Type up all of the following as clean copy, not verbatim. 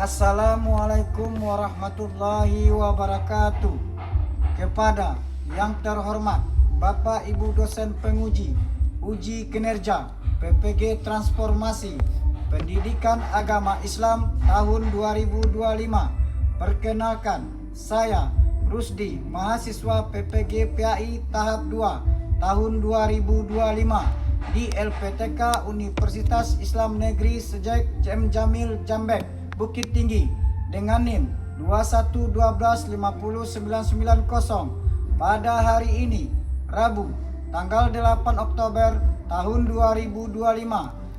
Assalamualaikum warahmatullahi wabarakatuh. Kepada yang terhormat Bapak Ibu dosen penguji uji kinerja PPG Transformasi Pendidikan Agama Islam tahun 2025. Perkenalkan, saya Rusdi, mahasiswa PPG PAI tahap 2 tahun 2025 di LPTK Universitas Islam Negeri Sejek M. Jamil Jambek, Bukit Tinggi dengan NIM 2112509990. Pada hari ini, Rabu, tanggal 8 Oktober tahun 2025,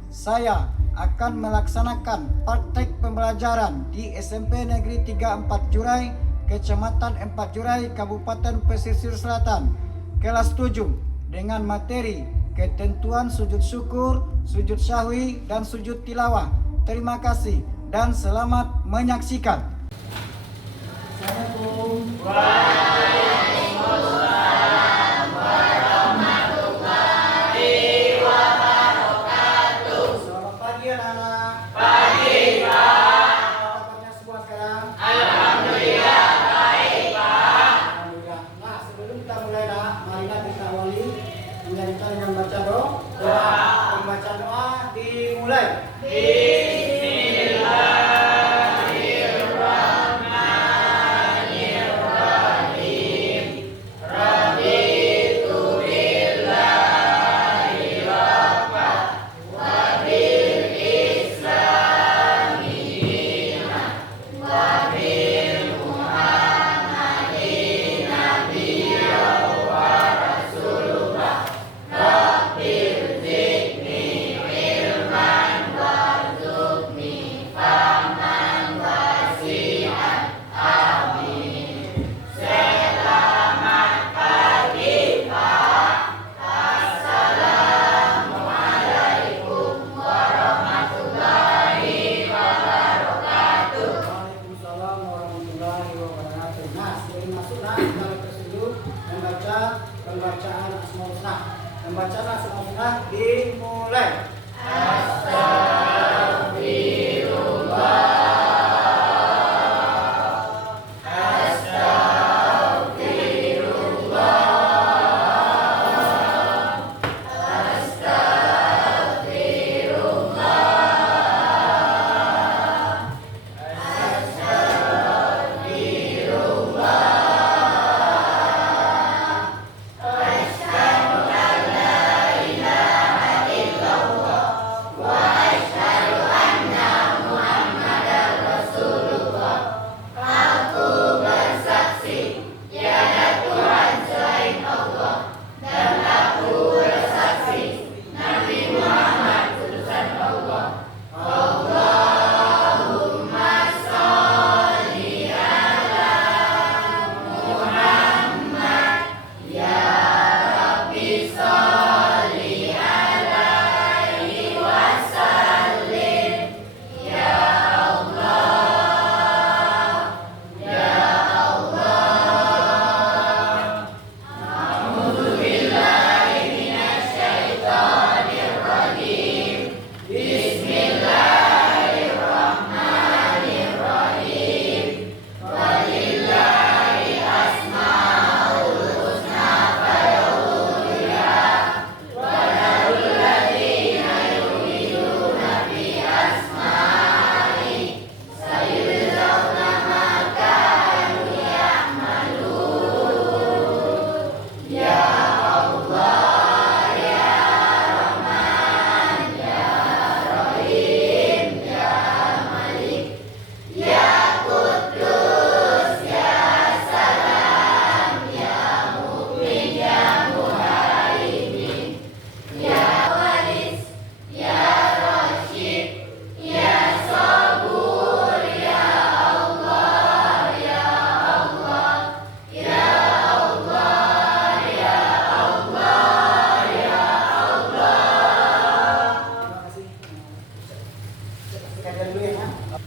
saya akan melaksanakan praktek pembelajaran di SMP Negeri 34 Jurai, Kecamatan 4 Jurai, Kabupaten Pesisir Selatan, kelas 7 dengan materi ketentuan sujud syukur, sujud syahwi, dan sujud tilawah. Terima kasih dan selamat menyaksikan. Assalamualaikum. Waalaikumsalam warahmatullahi wabarakatuh. Selamat pagi anak-anak. Pagi, Pak. Kabarnya semua sekarang? Alhamdulillah baik, Pak. Alhamdulillah. Nah, sebelum kita mulai, marilah kita awali menyanyikan dengan baca doa. Pembacaan doa dimulai. Waalaikumsalam warahmatullahi wabarakatuh. Nah, sebelum masuk, kita tersebut membaca pembacaan Asmaul Husna. Pembacaan Asmaul Husna dimulai.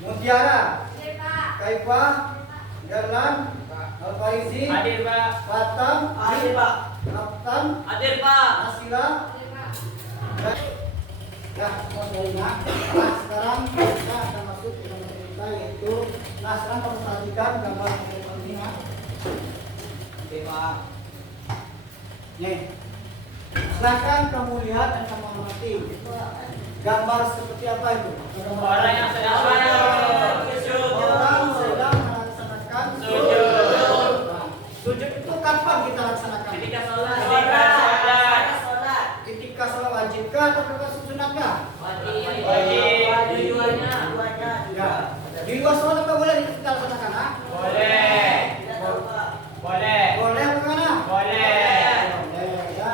Mutiara, Kaifah, Garlan, Alfaizi, Hadir, Pak. Batam, Hadir, Pak. Naptan, Hadir, Pak. Nasila. Ya, semua saya ingat. Nah, sekarang kita akan masuk ke dalam cerita kita yaitu, nah sekarang kamu perhatikan gambar ini ya. Oke Pak. Nih, silakan kamu lihat dan kamu amati. Gambar seperti apa itu? Orang yang sedang sujud. Orang sedang melaksanakan Sujud. Nah, sujud itu kapan kita laksanakan? Ketika sholat. Ketika sholat wajibkah atau ketika sunatkah? Wajib. Ya. Di luar sholat apa boleh kita laksanakan? Ha? Boleh. Boleh. Boleh apa gimana? Boleh. Boleh ya.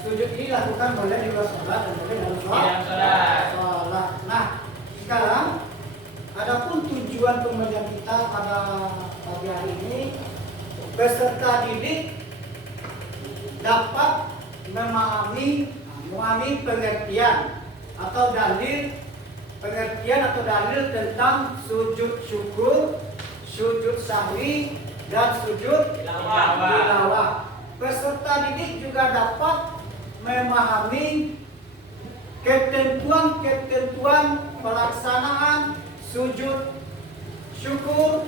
Sujud ini lakukan boleh di luar sholat dan boleh dalam Dalam sholat. sholat. Nah, sekarang adapun tujuan pembelajaran kita pada pagi hari ini, peserta didik dapat memahami pengertian atau pengertian atau dalil tentang sujud syukur, sujud sahwi, dan sujud tilawah. Peserta didik juga dapat memahami ketentuan pelaksanaan sujud syukur,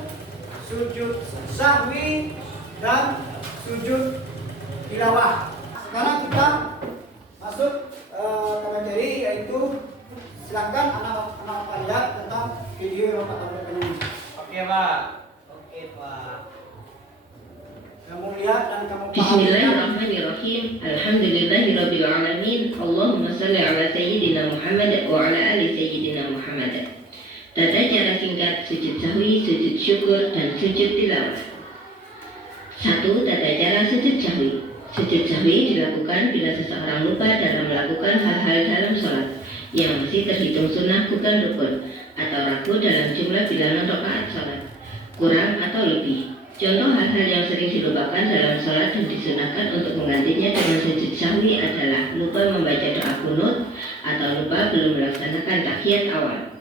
sujud sahwi, dan sujud tilawah. Sekarang kita masuk ke materi, yaitu silakan anak-anak lihat tentang video yang Bapak tampilkan ini. Oke Pak. Oke Pak. Kamu lihat dan kamu pahami. Bismillahirrahmanirrahim. Alhamdulillahirabbil alamin. Allahumma shalli ala sayyidina Muhammad wa ala ali sayyidina Muhammad. Tata cara singkat sujud sahwi, sujud syukur, dan sujud tilawah. 1. Tata cara sujud sahwi. Sujud sahwi dilakukan bila seseorang lupa dalam melakukan hal-hal dalam sholat yang masih terhitung sunnah bukan rukun, atau ragu dalam jumlah bilangan rakaat sholat, kurang atau lebih. Contoh hal-hal yang sering dilupakan dalam sholat dan disunahkan untuk menggantinya dengan sujud sahwi adalah lupa membaca doa kunut atau lupa belum melaksanakan tahiyat awal.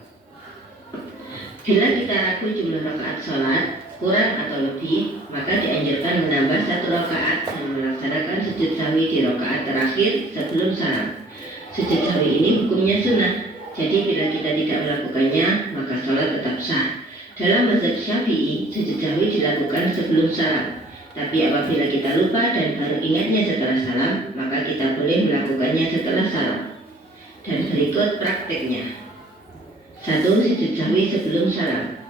Bila kita ragu jumlah rakaat sholat kurang atau lebih, maka dianjurkan menambah 1 rakaat dan melaksanakan sujud sahwi di rakaat terakhir sebelum salam. Sujud sahwi ini hukumnya sunnah, jadi bila kita tidak melakukannya, maka sholat tetap sah. Dalam mazhab Syafi'i, sujud sahwi dilakukan sebelum salam. Tapi apabila kita lupa dan baru ingatnya setelah salam, maka kita boleh melakukannya setelah salam. Dan berikut prakteknya. 1. Sujud sahwi sebelum salam.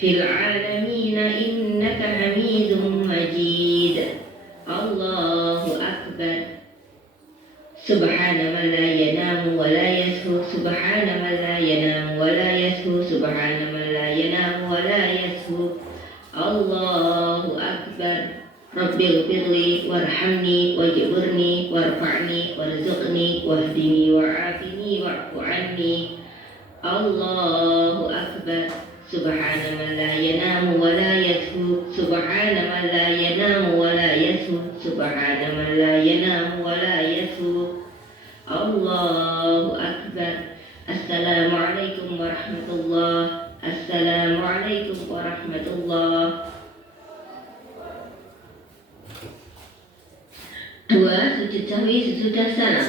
Fil alamina innaka hamidum majid. Allahu akbar. Subhana man la yanamu wa la yashu. Subhana man la yanamu wa la yashu. Subhana man la yanamu wa la yashu. Allahu akbar. Rabbighfirli warhamni wajburni warfa'ni warzuqni wahdini wa'afini wa'fu anni. Allahu akbar. Subhana man la yanamu wa la yashu. Subhana man la yanamu wa la yashu. Subhana man la yanamu wa la yashu. Allahu akbar. Assalamualaikum warahmatullah. Assalamualaikum warahmatullah. 2. Sujud sahwi sesudah salam.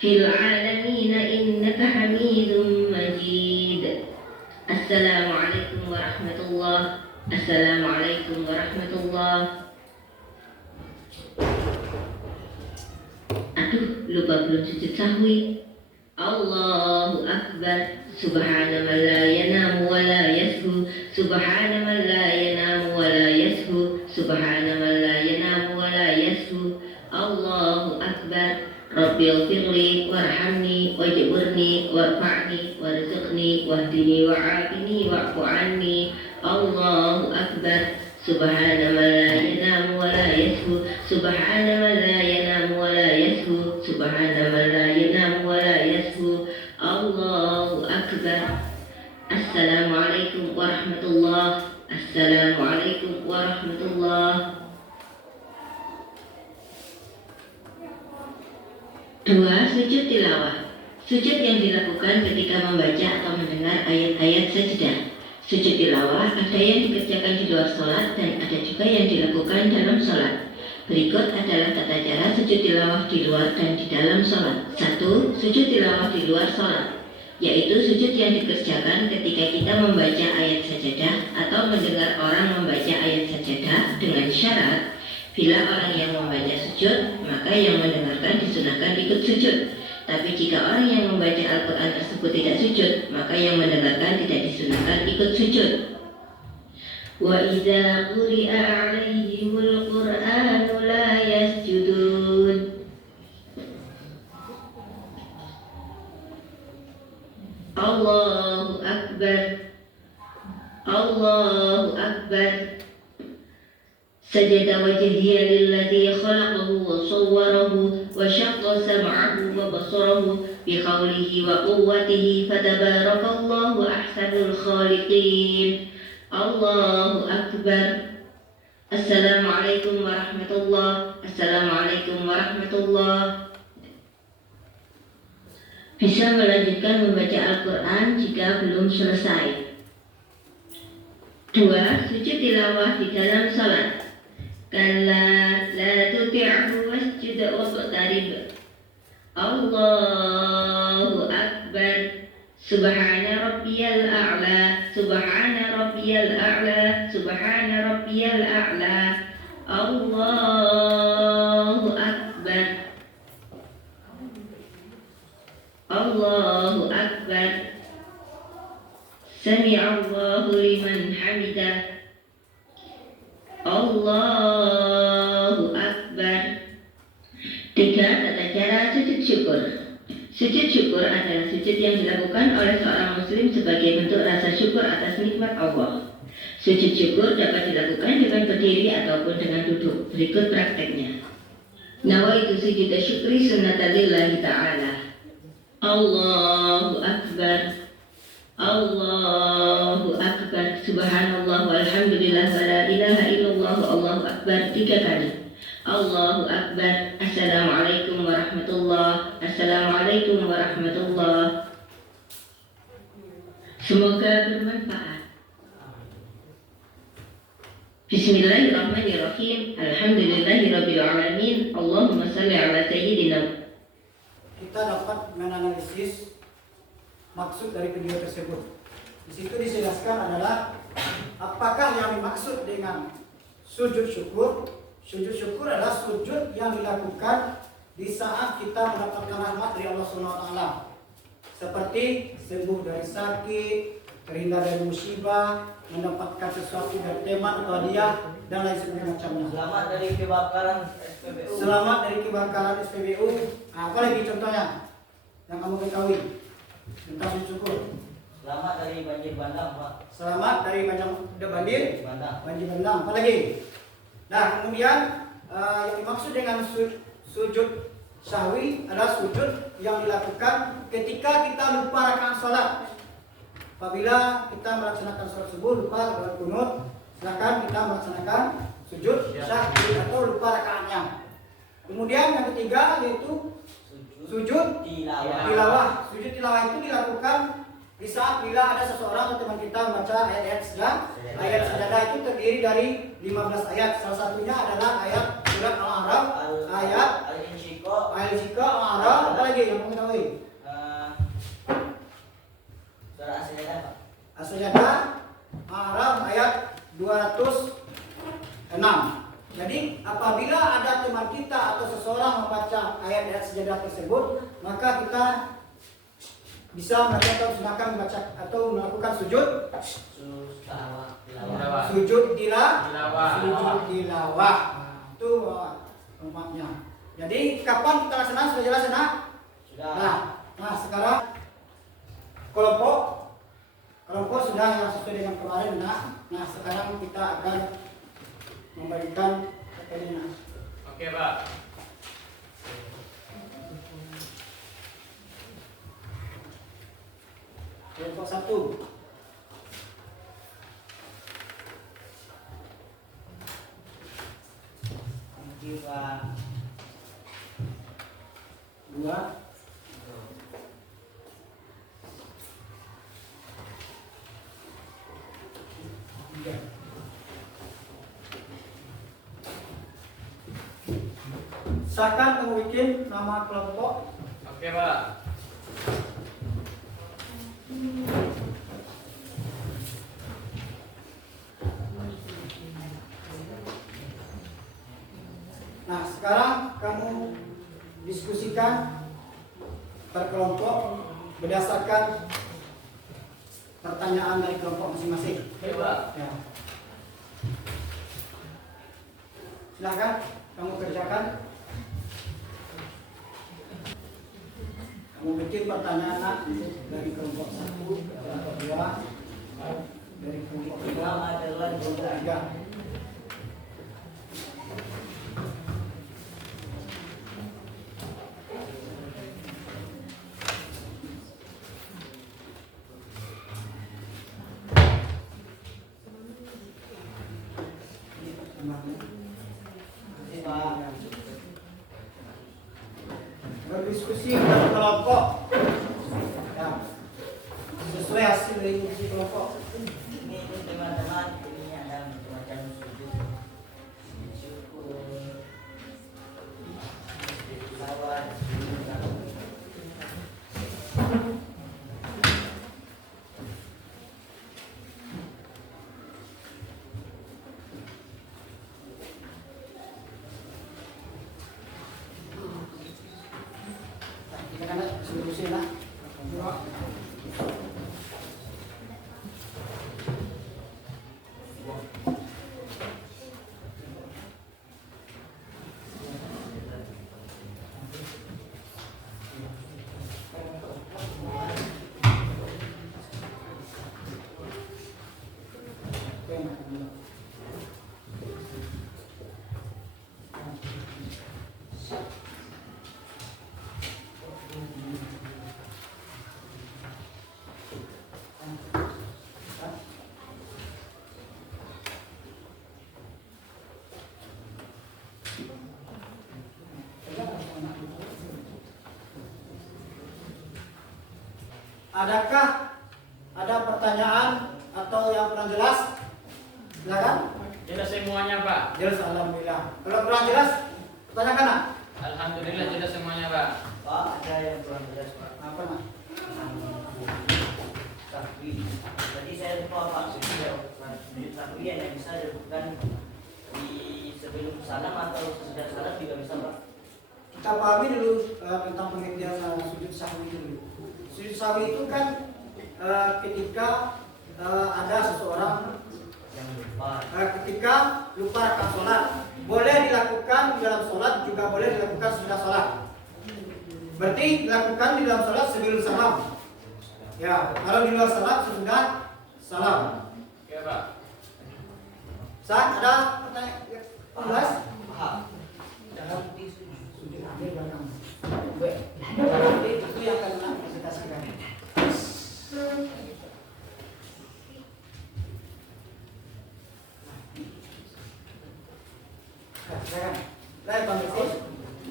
Fil alamina innaka hamidum majid. Assalamualaikum warahmatullah. Assalamualaikum warahmatullah. Aduh, lupa belum sujud sahwi. Allahu akbar. Subhana man la yanamu wa la yashu. Subhana man la yanamu wa la yashu. Subhana man la yanamu wa la yashu. Allahu akbar. Rabbighfirli warhamni wajburni warfa'ni warzuqni wahdini wa'afini wa'fu anni. Allahu akbar. Subhana man la yanamu wa la yashu. Subhana man la yanamu wa la yashu. Subhana man la yanamu wa la yashu. Allahu akbar. Assalamualaikum warahmatullah. Assalamualaikum warahmatullah. 2. Sujud tilawah. Sujud yang dilakukan ketika membaca atau mendengar ayat-ayat sajdah. Sujud tilawah ada yang dikerjakan di luar sholat dan ada juga yang dilakukan dalam sholat. Berikut adalah tata cara sujud tilawah di luar dan di dalam sholat. 1. Sujud tilawah di luar sholat. yaitu sujud yang dikerjakan ketika kita membaca ayat sajadah atau mendengar orang membaca ayat sajadah, dengan syarat bila orang yang membaca sujud, maka yang mendengarkan disunahkan ikut sujud. Tapi jika orang yang membaca Al-Quran tersebut tidak sujud, maka yang mendengarkan tidak disunahkan ikut sujud. Wa idza quri'a 'alaihimul Qur'anu la yasjudun. Allahu Akbar. Allahu Akbar. Sajada wajhiya lilladzi khalaqahu wa sawwarahu wa syaqqa sam'ahu wa basarahu bi qawlihi wa quwwatihi fatabarakallahu ahsanul khaliqin. Allahu Akbar. Assalamualaikum warahmatullahi. Assalamualaikum warahmatullahi. Bisa melanjutkan membaca Al-Quran jika belum selesai. 2. Sujud tilawah di dalam salat. Kalla la tuti'hu wasjud waqtarib. Allahu Akbar. Subhana rabbiyal a'la. Subhana rabbiyal a'la. Subhana rabbiyal a'la. Allahu Akbar. Allahu Akbar. Sami'allahu liman hamidah. Allahu Akbar. 3. Tata cara sujud syukur. Sujud syukur adalah sujud yang dilakukan oleh seorang muslim sebagai bentuk rasa syukur atas nikmat Allah. Sujud syukur dapat dilakukan dengan berdiri ataupun dengan duduk. Berikut prakteknya. Nawaitu sujud syukri sunnatalillahi ta'ala. Allahu Akbar. Allahu Akbar. Subhanallah walhamdulillah wa la ilaha illallah. Allahu Akbar 3 kali. Allahu Akbar. Assalamualaikum warahmatullahi. Assalamualaikum warahmatullahi. Semoga bermanfaat. Bismillahirrahmanirrahim. Alhamdulillahirabbil alamin. Allahumma shalli ala sayyidina. Kita dapat menganalisis maksud dari video tersebut. Di situ dijelaskan adalah apakah yang dimaksud dengan sujud syukur. Sujud syukur adalah sujud yang dilakukan di saat kita mendapatkan rahmat dari Allah SWT, seperti sembuh dari sakit, terhindar dari musibah, mendapatkan sesuatu dari teman atau hadiah, dan lain sebagainya macamnya. Selamat dari kebakaran SPBU. Selamat dari kebakaran SPBU. Nah, apa lagi contohnya yang kamu ketahui tentang sujud syukur? Selamat dari banjir bandang, Pak. Selamat dari banjir Bandang. banjir bandang. Apa lagi? Nah, kemudian yang dimaksud dengan sujud sahwi adalah sujud yang dilakukan ketika kita lupa rakaat salat. Apabila kita melaksanakan salat subuh lupa salat kunut, silakan kita melaksanakan sujud sahwi atau lupa rakaatnya. Kemudian yang ketiga yaitu sujud tilawah. Sujud tilawah itu dilakukan di saat bila ada seseorang atau teman kita membaca ayat-ayat sajadah. Ayat sajadah itu terdiri dari 15 ayat. Salah satunya adalah ayat surat Al-A'raf, ayat Al-Insyikah, Al-A'raf, apa lagi yang kamu ketahui? Surat As-Sajadah, Pak. As-Sajadah, Al-A'raf ayat 206. Jadi apabila ada teman kita atau seseorang membaca ayat-ayat sajadah tersebut, maka kita bisa melakukan sunahkan membaca atau melakukan sujud tilawah. Sujud tilawah. Itu umpamanya. Jadi kapan kita laksanakan sudah jelas ya? Sudah. Nah sekarang kelompok sudah yang sesuai dengan kemarin. Nah sekarang kita akan memberikan pertanyaan. Oke, Pak. Kelompok 1. Thank you, Pak. 2. Silakan kamu bikin nama kelompok. Oke, Pak. Nah, sekarang kamu diskusikan berkelompok berdasarkan pertanyaan dari kelompok masing-masing. Oke, Pak. Ya. Silakan kamu kerjakan. Kamu bikin pertanyaan dari kelompok 1, kelompok 2, dari kelompok 3, adalah kelompok 3. Berdiskusi berkelompok. Ya. Sesuai hasil dari diskusi kelompok. Ini untuk teman-teman, ini ada macam sujud syukur, lawan, Kita kan solusi lah. Adakah ada pertanyaan atau yang kurang jelas? Silakan. jelas semuanya, Pak. Jelas, alhamdulillah. Kalau kurang jelas, tanyakan nak. Alhamdulillah jelas semuanya, Pak. Pak, ada yang kurang jelas, Pak. Apa nak? Takbir. Tadi saya lupa, Pak. Sujud takbir yang bisa dilakukan di sebelum salam atau sesudah salam juga bisa, Pak. Kita pahami dulu tentang pengertian sujud sahwi dulu. Sujud sahwi itu kan ketika ada seseorang Yang lupa. ketika lupa akan sholat, boleh dilakukan di dalam sholat, juga boleh dilakukan sesudah sholat. Berarti dilakukan di dalam sholat sebelum salam. Ya, kalau di luar sholat sesudah salam. Oke, Pak. Saat ada pertanyaan jelas? Paham. Sujud akhir belakang. Nanti itu yang akan kita presentasikan. Baik, Bang Rizky.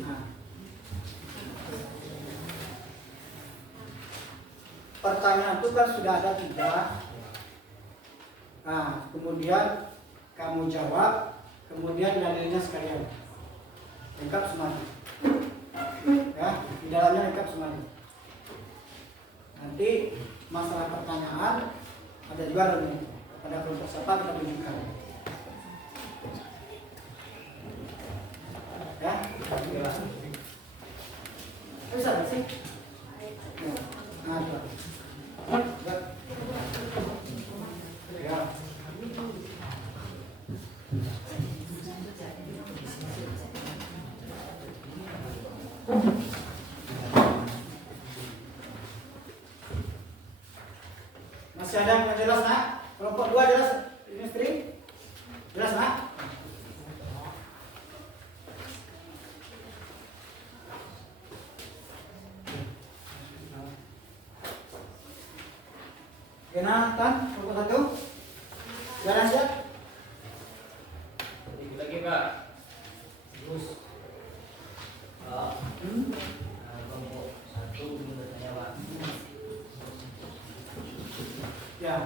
Nah. Pertanyaan itu kan sudah ada 3. Nah, kemudian kamu jawab, kemudian dalilnya sekalian. Lengkap semuanya. Ya, di dalamnya lengkap semuanya. Nanti masalah pertanyaan ada juga nih. Pada kelompok siapa kita tunjukkan. Ya, bisa nggak sih? Ya, nah, itu. Ya. Masih ada yang jelas, nak? Kelompok 2 jelas, istri? Jelas, nak? Kenatan, kelompok 1? Jalan siap? Sedikit lagi, Pak. Terus. Pak. Kelompok 1 belum bertanya, Pak. Ya.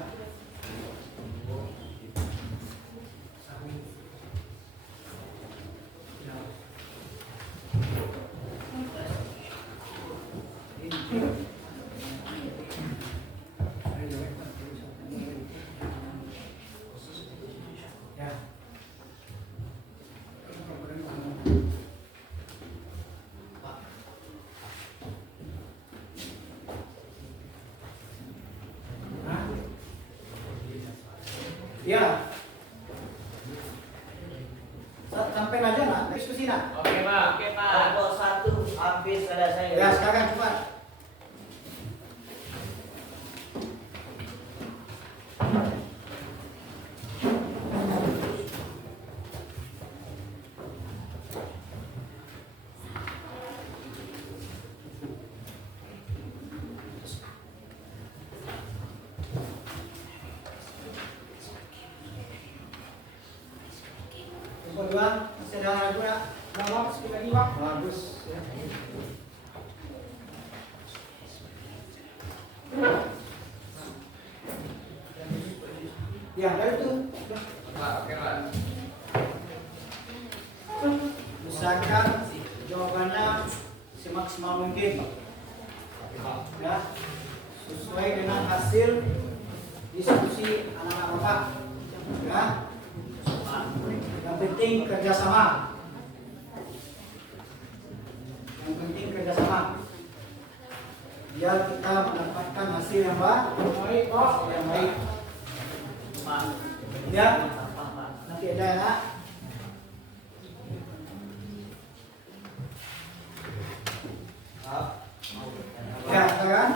Ya. Ya. Sampai aja nak, diskusi nak. Oke Pak. Kelompok 1 hampir selesai. Ya, sekarang cepat. Kelompok 2, masih ada ragu ya? Bapak, sekali lagi Pak. Bagus. Ya. Ya, dari itu. Pak, oke Pak. Usahakan jawabannya semaksimal mungkin, ya, sesuai dengan hasil diskusi anak-anak Bapak, ya. Yang penting kerjasama. Yang penting kerjasama. Biar kita mendapatkan hasil yang baik, yang baik. Ya, nanti ada ya. Ya, sekarang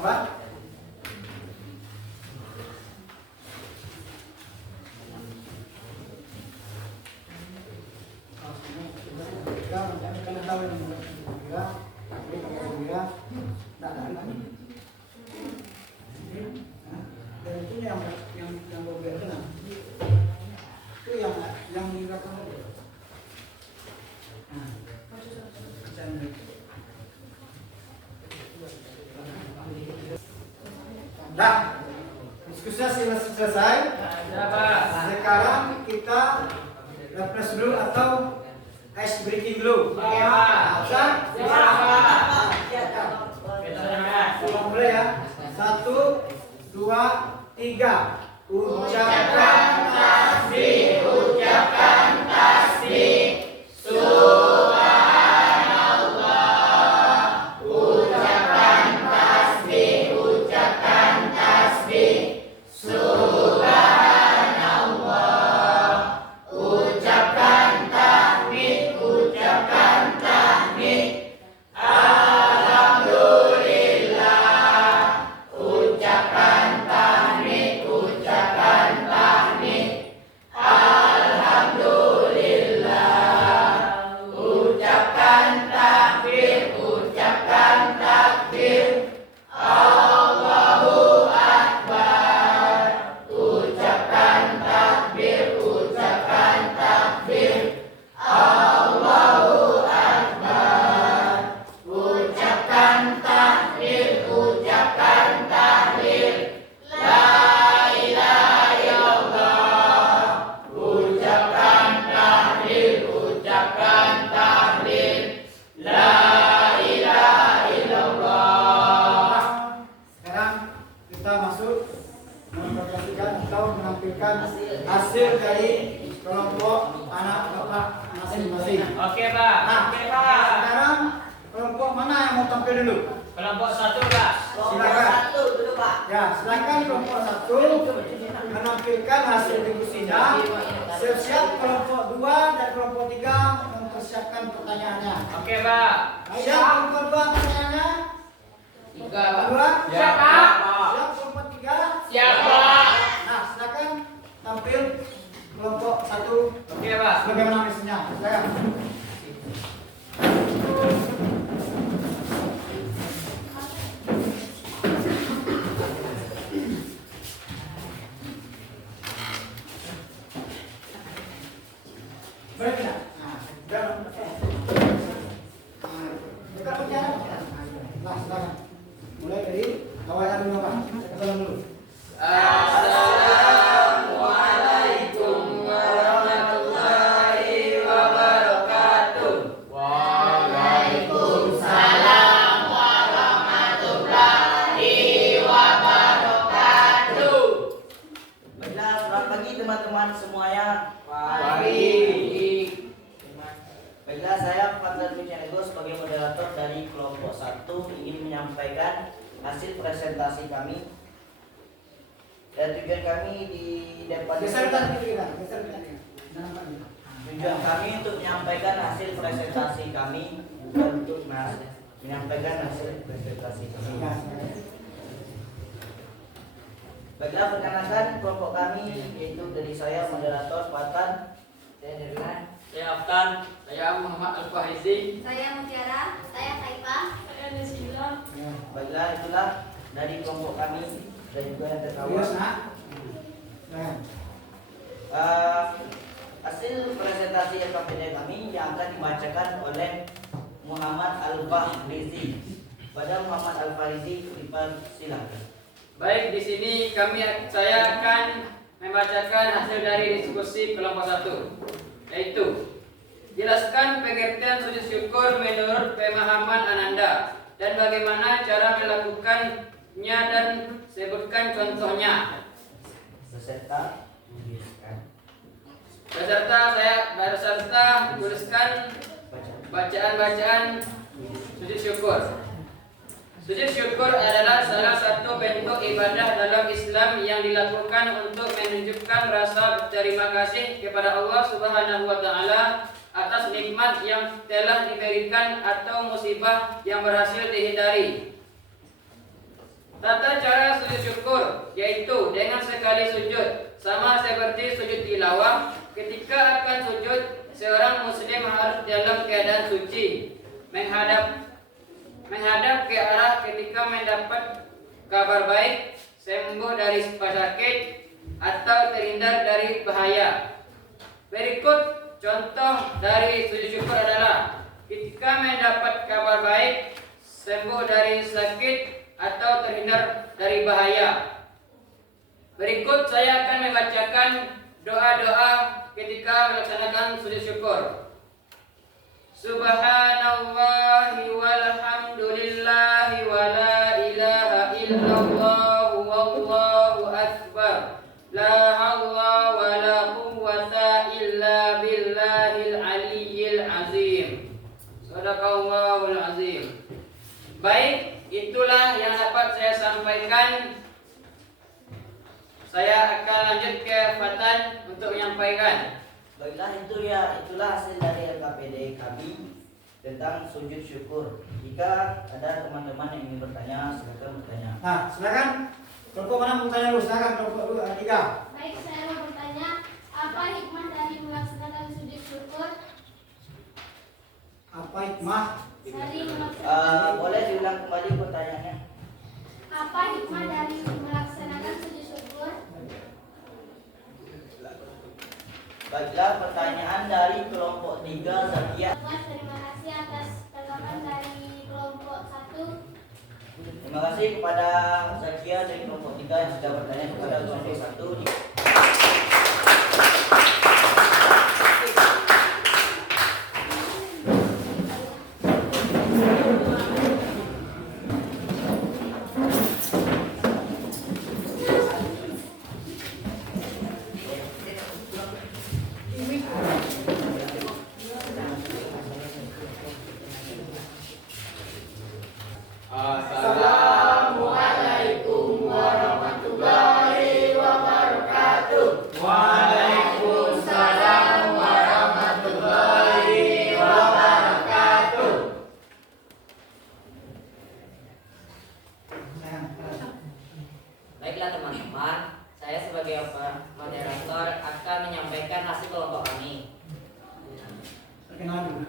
apa? Dah, diskusi selesai. Sekarang kita refresh dulu atau ice breaking dulu. Bisa? Kita mulai ya. 1, 2, 3. Ucapkan tasbih, ucapkan tasbih. Hasil dari kelompok anak Bapak masing-masing. Oke Pak. Nah, Oke Pak. sekarang kelompok mana yang mau tampil dulu? Kelompok 1 Pak. Silakan. 1 dulu Pak. Ya, silakan kelompok 1 menampilkan hasil diskusinya. Siap-siap kelompok 2 dan kelompok 3 mempersiapkan pertanyaannya. Oke Pak. Siap kelompok 2 pertanyaannya? 2. Siap Pak. Siap kelompok 3? Siap Pak. Nah, silakan tampil kelompok 1. Oke Pak. Bagaimana misinya? Silakan. Boleh tidak? Nah, dekat perjalanan. Nah, silakan. Mulai dari awalnya dulu Pak. Salam dulu. Assalamualaikum warahmatullahi wabarakatuh. Waalaikumsalam warahmatullahi wabarakatuh. Baiklah, selamat pagi teman-teman semuanya. Baiklah, saya Fadlan Michanego sebagai moderator dari kelompok 1 ingin menyampaikan hasil presentasi kami Dan tujuan kami di depan tujuan kami untuk menyampaikan hasil presentasi kami, bukan untuk menyampaikan hasil presentasi kami. Baiklah, perkenalkan kelompok kami, yaitu dari saya moderator Fatan, saya Nirina, Saya Aftan, saya Muhammad Al-Fahizi. Saya Mutiara, saya Taifah, saya Nesila. Baiklah, itulah dari kelompok kami dan juga yang terkawal. Hasil presentasi LKPD kami yang akan dibacakan oleh Muhammad Al-Fahizi. Pada Muhammad Al-Fahizi, dipersilakan. Baik, di sini saya akan membacakan hasil dari diskusi kelompok 1, yaitu jelaskan pengertian sujud syukur menurut pemahaman Ananda dan bagaimana cara melakukannya dan sebutkan contohnya. Beserta tuliskan bacaan-bacaan sujud syukur. Sujud syukur adalah salah satu bentuk ibadah dalam Islam yang dilakukan untuk menunjukkan rasa berterima kasih kepada Allah Subhanahu wa taala atas nikmat yang telah diberikan atau musibah yang berhasil dihindari. Tata cara sujud syukur yaitu dengan sekali sujud, sama seperti sujud tilawah. Ketika akan sujud, seorang muslim harus dalam keadaan suci, menghadap ke arah ketika mendapat kabar baik, sembuh dari sakit, atau terhindar dari bahaya. Berikut contoh dari sujud syukur adalah ketika mendapat kabar baik, sembuh dari sakit, atau terhindar dari bahaya. Berikut saya akan membacakan doa-doa ketika melaksanakan sujud syukur. Subhanallahi walhamdulillahi wa la ilaha illallah wallahu akbar. La haula wa la quwwata illa billahil aliyyil azim. Shadaqallahul azim. Baik, itulah yang dapat saya sampaikan. Saya akan lanjut ke Fatan untuk menyampaikan. Baiklah, itulah hasil dari LKPD kami tentang sujud syukur. Jika ada teman-teman yang ingin bertanya, silakan bertanya. Nah, silakan. Kelompok mana mau bertanya dulu? Silakan kelompok dulu, tiga. Baik, saya mau bertanya, apa hikmah dari melaksanakan sujud syukur? Apa hikmah? Dari melaksanakan Boleh diulang kembali pertanyaannya? Apa hikmah dari melaksanakan sujud syukur? Baiklah, pertanyaan dari kelompok 3, Zakia. Terima kasih atas tanggapan dari kelompok 1. Terima kasih kepada Zakia dari kelompok 3 yang sudah bertanya kepada kelompok 1. Assalamualaikum warahmatullahi wabarakatuh. Waalaikumsalam warahmatullahi wabarakatuh. Baiklah teman-teman, saya sebagai moderator akan menyampaikan hasil kelompok kami. Perkenalan dulu.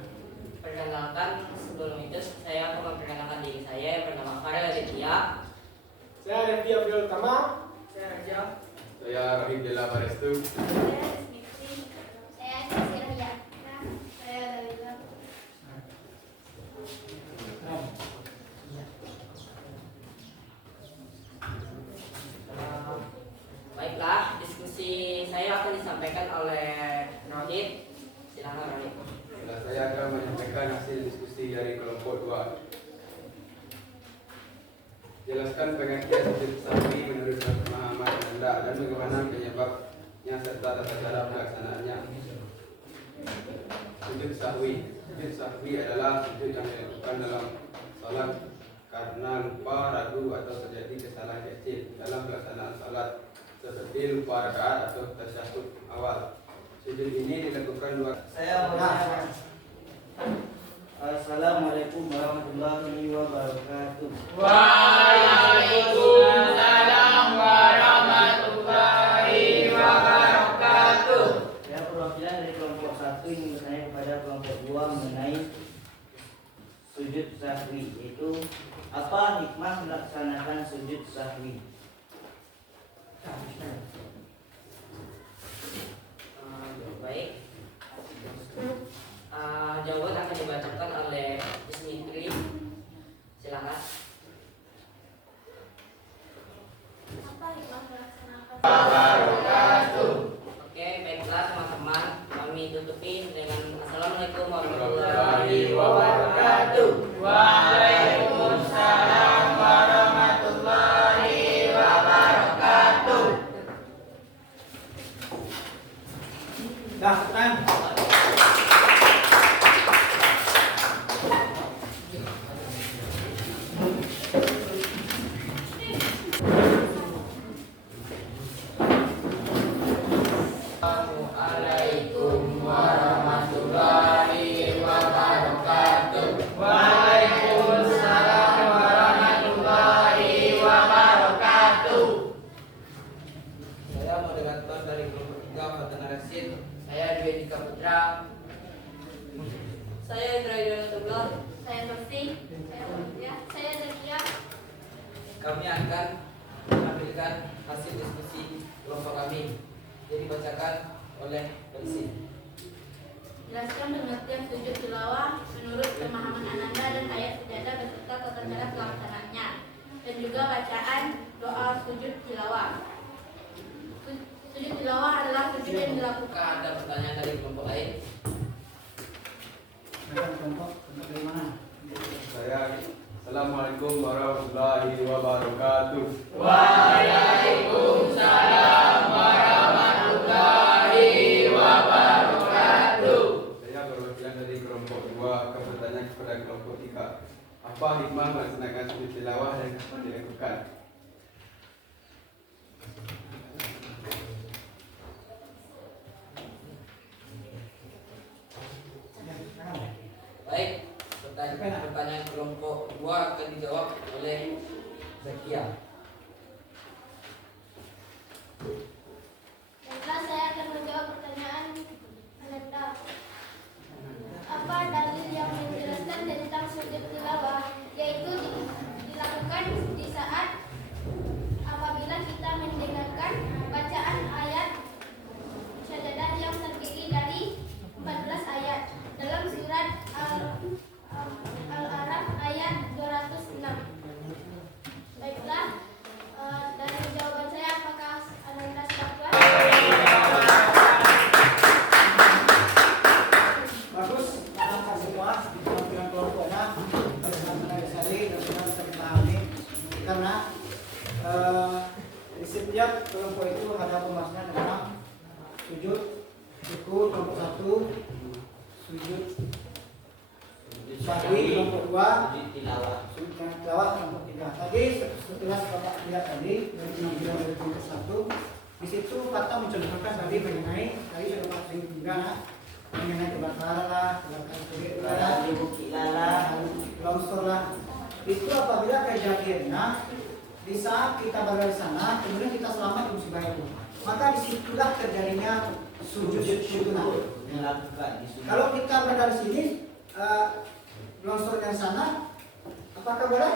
Perkenalkan, sebelum itu saya akan memperkenalkan diri saya yang bernama Farel Aditya. Saya Refdi Abdul Tama. Saya Raja. Saya Rahim Dela Barestu. Saya Smiti. Saya Cecilia. Saya Dalila. Baiklah, diskusi saya akan disampaikan oleh Rohit. Silakan Rohit. Nah, saya akan menyampaikan hasil diskusi dari kelompok 2. Jelaskan pengertian sujud sahwi menurut pemahaman Anda dan bagaimana penyebabnya serta tata cara melaksanakannya. Sujud sahwi. Sujud sahwi adalah sujud yang dilakukan dalam salat karena lupa, ragu atau terjadi kesalahan kecil dalam pelaksanaan salat seperti lupa rakaat atau tasyahud awal. Sujud ini dilakukan dua. Saya mau tanya. Assalamualaikum warahmatullahi wabarakatuh. Waalaikumsalam warahmatullahi wabarakatuh. Saya perwakilan dari kelompok 1 ingin bertanya kepada kelompok 2 mengenai sujud sahwi, yaitu apa hikmah melaksanakan sujud sahwi? Baik. Jawaban akan dibacakan oleh Ismi. Silakan. Apa hikmah melaksanakan? Oke, baiklah teman-teman, kami tutupi dengan Assalamualaikum warahmatullahi wabarakatuh. Waalaikumsalam warahmatullahi wabarakatuh. Dah, kan? Assalamualaikum warahmatullahi wabarakatuh. Waalaikumsalam warahmatullahi wabarakatuh. Saya moderator dari kelompok 3 Fatana Rasid. Saya Dwi Dika Putra. Saya Indra Yudhoyono Tunggal. Saya Bersih. Saya Mutia. Saya Zakia. Kami akan menampilkan hasil diskusi kelompok kami yang dibacakan oleh Bersih. Jelaskan pengertian sujud tilawah menurut pemahaman Ananda dan ayat sejadah beserta tata cara pelaksanaannya, dan juga bacaan doa sujud tilawah. Sujud tilawah adalah sujud yang dilakukan. Apakah ada pertanyaan dari kelompok lain? Kelompok dari mana? Saya Assalamualaikum warahmatullahi wabarakatuh. Waalaikumsalam warahmatullahi wabarakatuh. Saya perwakilan dari kelompok 2 akan bertanya kepada kelompok 3. Apa hikmah melaksanakan sujud tilawah dan kapan dilakukan? Baik, pertanyaan kelompok 2 akan dijawab oleh Zakia. Baiklah, saya akan menjawab pertanyaan Ananda. Apa dalil yang menjelaskan tentang sujud tilawah? Yaitu dilakukan di saat apabila kita mendengarkan bacaan ayat syajadah yang terdiri dari 14 ayat dalam surat Al-A'raf ayat 206. Baiklah, dari jawaban saya, apakah Ananda sudah puas? Bagus, terima semua penampilan kelompoknya benar-benar sekali dan sudah bisa kita pahami karena di setiap kelompok itu ada pembahasannya tentang sujud syukur kelompok 1, sujud sahwi kelompok 2, Sujud tilawah. sujud tilawah kelompok 3. Tadi setelah Bapak lihat tadi dari penampilan dari kelompok 1, di situ kata mencontohkan tadi mengenai tadi sudah Pak sering juga mengenai kebakaran lah, kebakaran kulit lah, longsor lah. Itu apabila kejadiannya di saat kita berada di sana, kemudian kita selamat di musibah itu, maka disitulah terjadinya sujud syukur. Dilakukan di sujud. Kalau kita berada di sini, longsornya di sana, apakah boleh?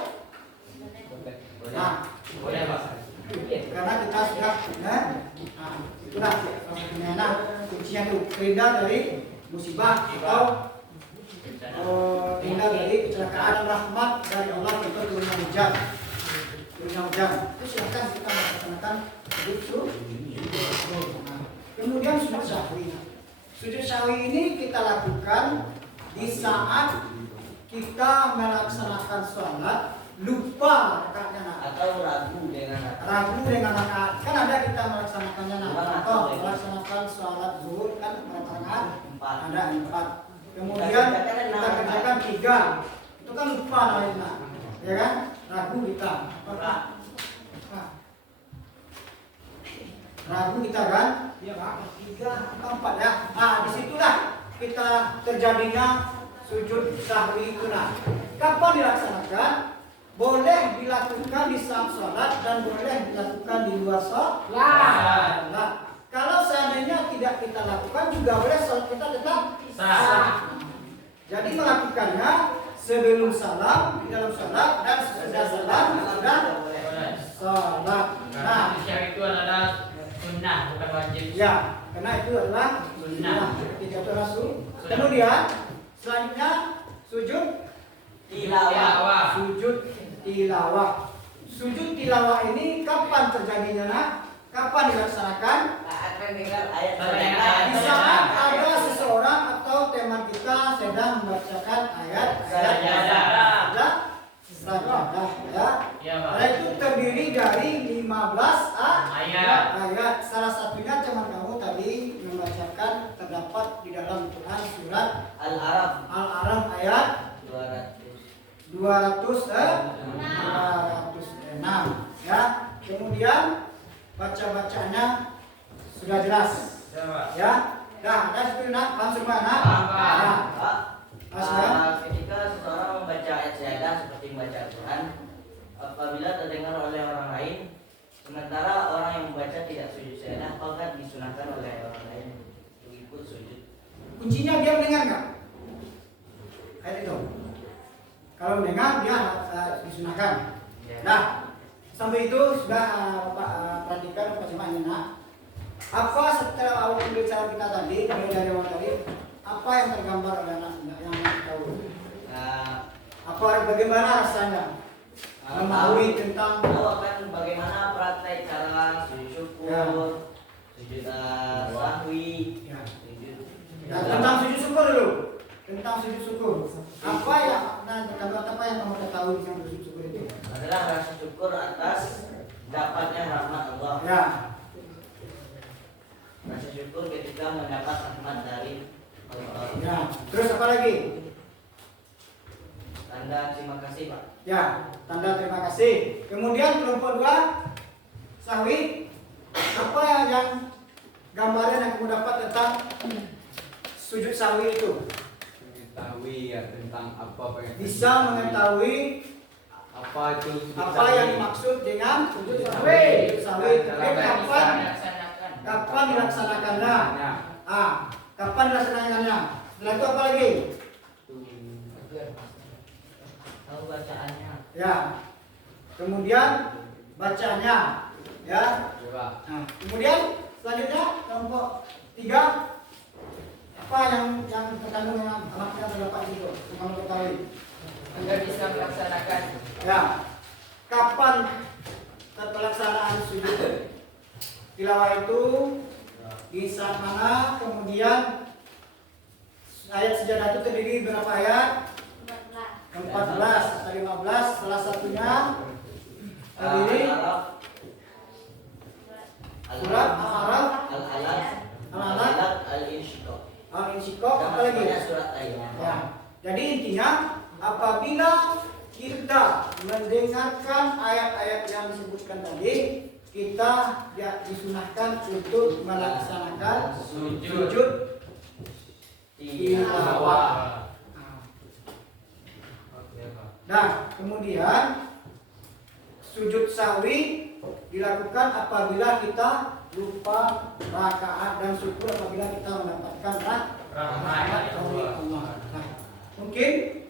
Nah, Boleh, Pak. karena kita sudah, itulah nah, kuncinya itu terhindar dari musibah atau terhindar dari kecelakaan dan rahmat dari Allah tentu turunnya hujan. Itu silahkan kita melaksanakan sujud syukur. Kemudian sujud sahwi. Sujud sahwi ini kita lakukan di saat kita melaksanakan sholat lupa rakaatnya Atau ragu dengan rakaat. Kan ada kita melaksanakannya contoh Empat. melaksanakan sholat zuhur kan berapa rakaat? 4. Ada 4. Kemudian kita kerjakan 3. Itu kan lupa namanya, ya kan? Ragu kita. Apa? Ragu kita kan? Ya Pak. 3 atau 4 ya. Nah, disitulah kita terjadinya sujud sahwi itu. Nah, kapan dilaksanakan? Boleh dilakukan di saat sholat dan boleh dilakukan di luar sholat. Nah, kalau seandainya tidak kita lakukan juga boleh, sholat kita tetap sah. Jadi melakukannya sebelum salam, di dalam sholat, dan sesudah salam, sudah sholat. Nah, yang itu adalah sunnah, bukan wajib. ya, karena itu adalah sunnah. Ketika itu rasul. Kemudian selanjutnya sujud tilawah. Sujud tilawah. Sujud tilawah ini kapan terjadinya, Nak? Kapan dilaksanakan? Akan dengar ayat Di saat ada seseorang atau teman kita sedang membacakan ayat sajadah, ya. Ayat itu terdiri dari 15 ayat. Salah satunya teman kamu tadi membacakan, terdapat di dalam Quran surat Al-Araf ayat 206 ya. Kemudian baca-bacanya sudah jelas ya. Nah, ada situ Nak, paham semua Nak? Ketika seseorang membaca ayat syahadah seperti membaca Al-Quran, apabila terdengar oleh orang lain, sementara orang yang membaca tidak sujud syahadah, maka disunahkan oleh orang lain untuk ikut sujud. Kuncinya dia mendengar nggak? Ayat itu. Kalau mendengar dia disunahkan. Nah, sampai itu sudah perhatikan bagaimana Nak. Apa setelah awal pembicaraan kita tadi, mulai dari awal tadi, apa yang tergambar oleh anak yang tahu? Apa bagaimana rasanya mengetahui tentang tahu akan bagaimana praktek cara sujud syukur, sujud sahwi, Nah, tentang sujud syukur dulu. Tentang sujud syukur. Apa yang kamu ketahui tentang sujud syukur itu? adalah rasa syukur atas dapatnya rahmat Allah. Ya. Rasa syukur ketika mendapat rahmat dari Allah. Ya. Terus apa lagi? Tanda terima kasih, Pak. Ya, tanda terima kasih. Kemudian kelompok 2 sahwi. Apa yang gambaran yang kamu dapat tentang sujud sahwi itu? Mengetahui ya tentang apa yang Bisa mengetahui apa itu sujud apa sahwi. yang dimaksud dengan sujud sahwi. Sujud sahwi itu kapan dilaksanakannya? Kapan dilaksanakannya? Setelah itu apa lagi? Tahu bacaannya. Ya. Kemudian bacanya, ya. Coba. Nah, kemudian selanjutnya kelompok 3 apa yang terkandung yang alatnya terdapat itu yang kamu ketahui? Agar bisa melaksanakan. Ya. Kapan pelaksanaan sujud tilawah itu? Di saat mana? Kemudian ayat sejadah itu terdiri berapa ayat? 14 atau 15, salah satunya terdiri surat Al-Araf, Al-Alaq, Al-Insyiqaq. Al-Insyiqaq, apa lagi? Banyak surat lainnya. Ya. Jadi intinya apabila kita mendengarkan ayat-ayat yang disebutkan tadi, kita disunahkan untuk melaksanakan sujud tilawah. Nah, kemudian sujud sahwi dilakukan apabila kita lupa rakaat dan syukur apabila kita mendapatkan rahmat dari Allah. Nah, mungkin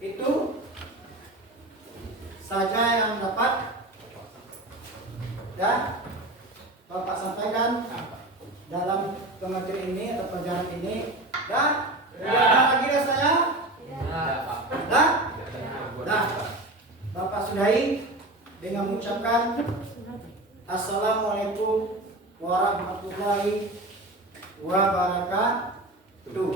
itu saja yang dapat ya Bapak sampaikan dalam pengajian ini atau pelajaran ini. Dan tidak ada lagi rasanya. Nah, Bapak sudahi dengan mengucapkan Assalamualaikum warahmatullahi wabarakatuh.